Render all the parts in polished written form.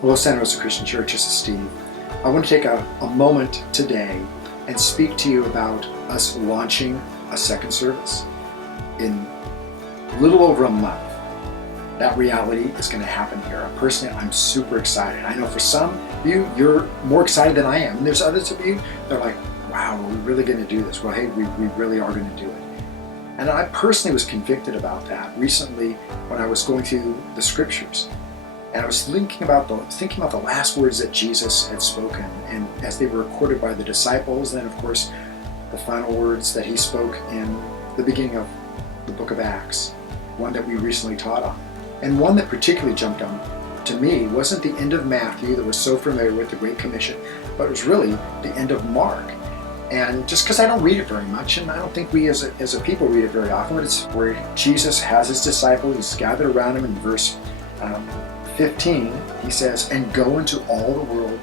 Hello, Santa Rosa Christian Church. This is Steve. I want to take a moment today and speak to you about us launching a second service in a little over a month. That reality is going to happen here. Personally, I'm super excited. I know for some of you, you're more excited than I am. And there's others of you that are like, wow, are we really going to do this? Well, hey, we really are going to do it. And I personally was convicted about that recently when I was going through the scriptures. And I was thinking about the last words that Jesus had spoken, and as they were recorded by the disciples, then of course the final words that he spoke in the beginning of the book of Acts, one that we recently taught on. And one that particularly jumped on to me wasn't the end of Matthew that we're so familiar with, the Great Commission, but it was really the end of Mark. And just because I don't read it very much, and I don't think we as a people read it very often, but it's where Jesus has his disciples gathered around him in verse 15, he says, and go into all the world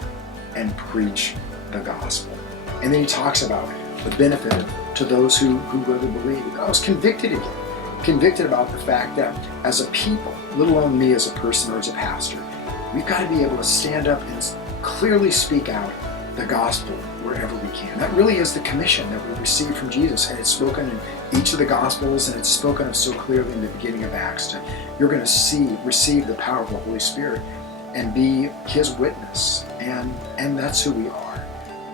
and preach the gospel. And then he talks about the benefit to those who really believe. And I was convicted about the fact that as a people, let alone me as a person or as a pastor, we've got to be able to stand up and clearly speak out the gospel wherever we can. That really is the commission that we receive from Jesus, and it's spoken in each of the gospels, and it's spoken of so clearly in the beginning of Acts. You're going to receive the power of the Holy Spirit and be his witness, and that's who we are.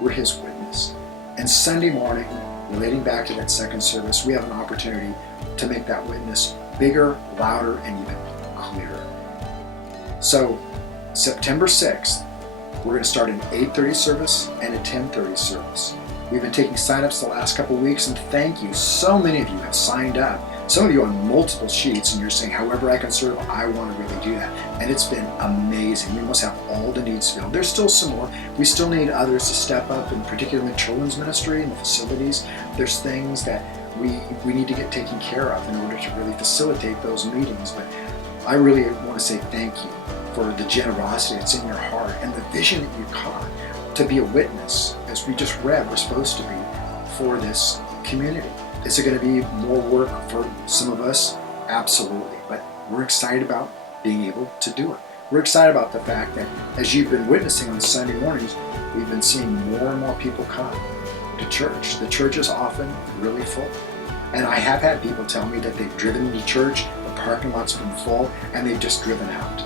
We're his witness. And Sunday morning, relating back to that second service, we have an opportunity to make that witness bigger, louder, and even clearer. So September 6th, we're going to start an 8:30 service and a 10:30 service. We've been taking sign-ups the last couple of weeks, and thank you. So many of you have signed up. Some of you on multiple sheets, and you're saying, however I can serve, I want to really do that. And it's been amazing. We must have all the needs filled. There's still some more. We still need others to step up, and particularly in the children's ministry and the facilities. There's things that we need to get taken care of in order to really facilitate those meetings. But I really want to say thank you for the generosity that's in your heart and the vision that you caught to be a witness, as we just read we're supposed to be, for this community. Is it going to be more work for some of us? Absolutely. But we're excited about being able to do it. We're excited about the fact that as you've been witnessing on Sunday mornings, we've been seeing more and more people come to church. The church is often really full. And I have had people tell me that they've driven into church, the parking lot's been full, and they've just driven out.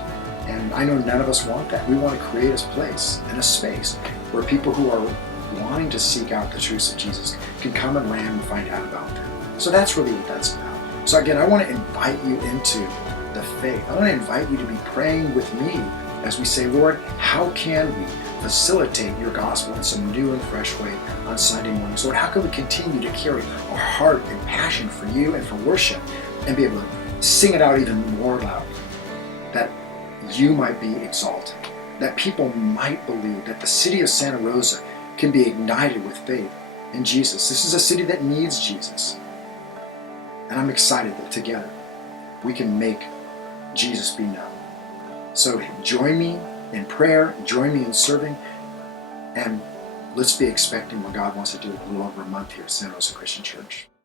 And I know none of us want that. We want to create a place and a space where people who are wanting to seek out the truths of Jesus can come and land and find out about them. So that's really what that's about. So again, I want to invite you into the faith. I want to invite you to be praying with me as we say, Lord, how can we facilitate your gospel in some new and fresh way on Sunday mornings? Lord, how can we continue to carry our heart and passion for you and for worship and be able to sing it out even more loudly, that you might be exalted, that people might believe that the city of Santa Rosa can be ignited with faith in Jesus. This is a city that needs Jesus. And I'm excited that together we can make Jesus be known. So join me in prayer, join me in serving, and let's be expecting what God wants to do in a little over a month here at Santa Rosa Christian Church.